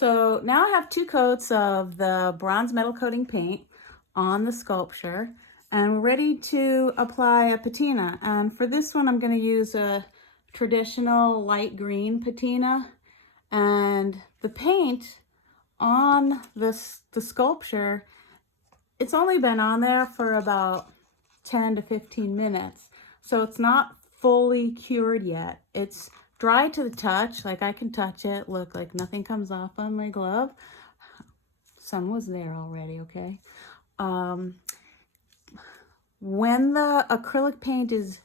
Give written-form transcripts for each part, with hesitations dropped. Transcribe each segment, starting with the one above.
So now I have 2 coats of the bronze metal coating paint on the sculpture, and we're ready to apply a patina. And for this one, I'm going to use a traditional light green patina. And the paint on the sculpture, it's only been on there for about 10 to 15 minutes. So it's not fully cured yet. It's dry to the touch, like I can touch it. Look, like nothing comes off on my glove. Some was there already, okay? When the acrylic paint is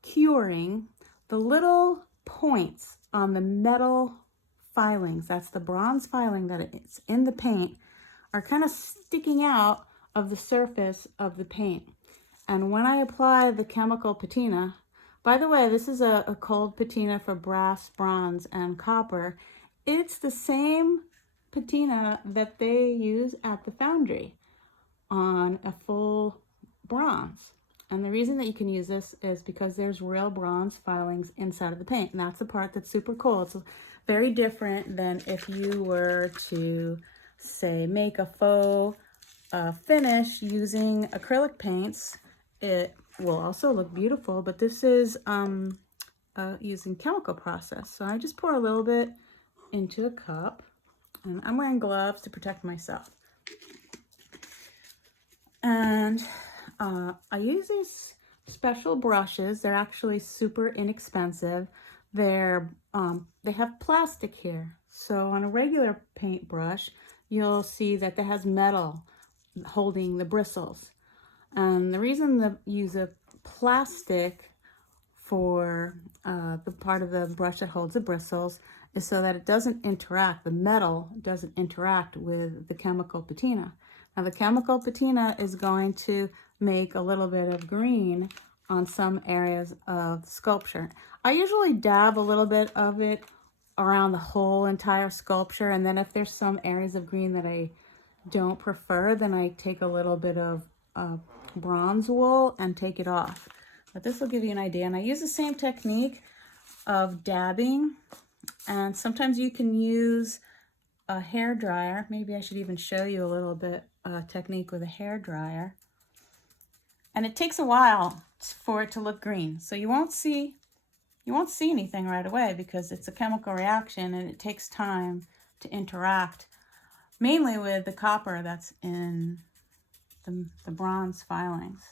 curing, the little points on the metal filings, that's the bronze filing that it's in the paint, are kind of sticking out of the surface of the paint. And when I apply the chemical patina, by the way, this is a cold patina for brass, bronze, and copper. It's the same patina that they use at the foundry on a full bronze. And the reason that you can use this is because there's real bronze filings inside of the paint. And that's the part that's super cool. It's very different than if you were to, say, make a faux finish using acrylic paints. It will also look beautiful, but this is using chemical process. So I just pour a little bit into a cup, and I'm wearing gloves to protect myself. And I use these special brushes. They're actually super inexpensive. They have plastic here. So on a regular paintbrush, you'll see that it has metal holding the bristles. And the reason to use a plastic for the part of the brush that holds the bristles is so that it doesn't interact, the metal doesn't interact with the chemical patina. Now the chemical patina is going to make a little bit of green on some areas of the sculpture. I usually dab a little bit of it around the whole entire sculpture, and then if there's some areas of green that I don't prefer, then I take a little bit of bronze wool and take it off. But this will give you an idea. And I use the same technique of dabbing, and sometimes you can use a hair dryer. Maybe I should even show you a little bit technique with a hair dryer. And it takes a while for it to look green, so you won't see anything right away because it's a chemical reaction and it takes time to interact, mainly with the copper that's in the bronze filings.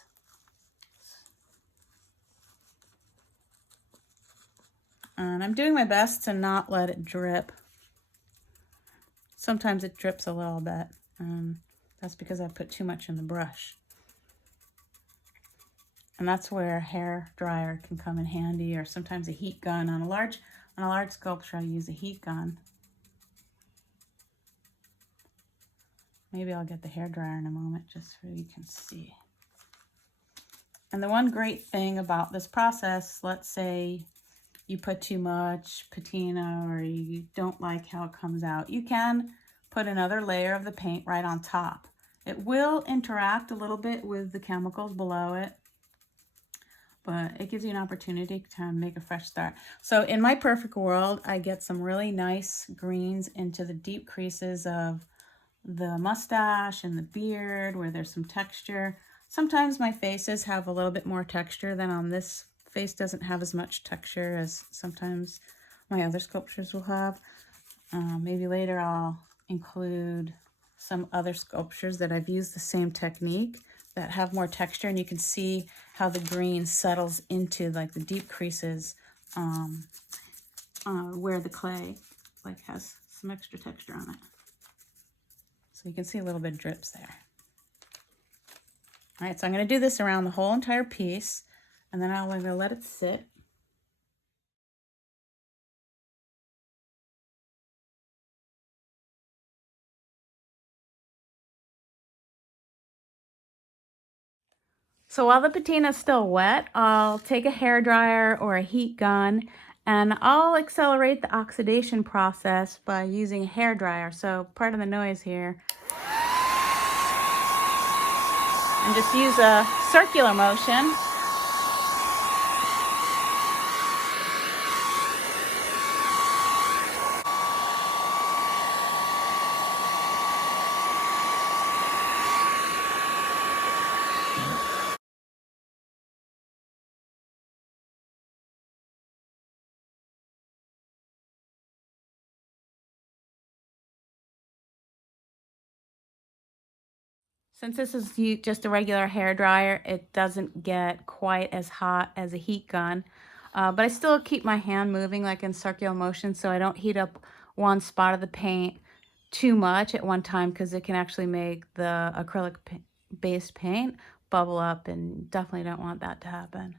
And I'm doing my best to not let it drip. Sometimes it drips a little bit, and that's because I put too much in the brush. And that's where a hair dryer can come in handy, or sometimes a heat gun. On a large sculpture, I use a heat gun. Maybe I'll get the hair dryer in a moment just so you can see. And the one great thing about this process, let's say you put too much patina or you don't like how it comes out, you can put another layer of the paint right on top. It will interact a little bit with the chemicals below it, but it gives you an opportunity to make a fresh start. So in my perfect world, I get some really nice greens into the deep creases of the mustache and the beard where there's some texture. Sometimes my faces have a little bit more texture than on this. Face doesn't have as much texture as sometimes my other sculptures will have. Maybe later I'll include some other sculptures that I've used the same technique that have more texture, and you can see how the green settles into like the deep creases where the clay like has some extra texture on it. So you can see a little bit of drips there. All right, so I'm going to do this around the whole entire piece, and then I'm going to let it sit. So while the patina is still wet, I'll take a hair dryer or a heat gun, and I'll accelerate the oxidation process by using a hair dryer. So part of the noise here. And just use a circular motion. Since this is just a regular hair dryer, it doesn't get quite as hot as a heat gun. But I still keep my hand moving like in circular motion so I don't heat up one spot of the paint too much at one time, because it can actually make the acrylic based paint bubble up, and definitely don't want that to happen.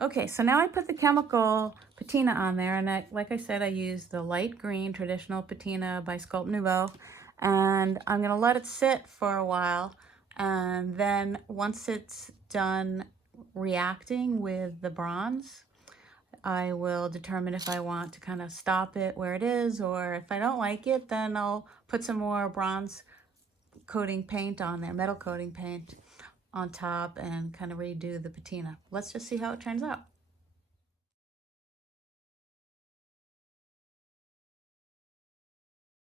Okay, so now I put the chemical patina on there, and like I said, I use the light green traditional patina by Sculpt Nouveau, and I'm gonna let it sit for a while, and then once it's done reacting with the bronze, I will determine if I want to kind of stop it where it is, or if I don't like it, then I'll put some more bronze coating paint on there, metal coating paint on top, and kind of redo the patina. Let's just see how it turns out.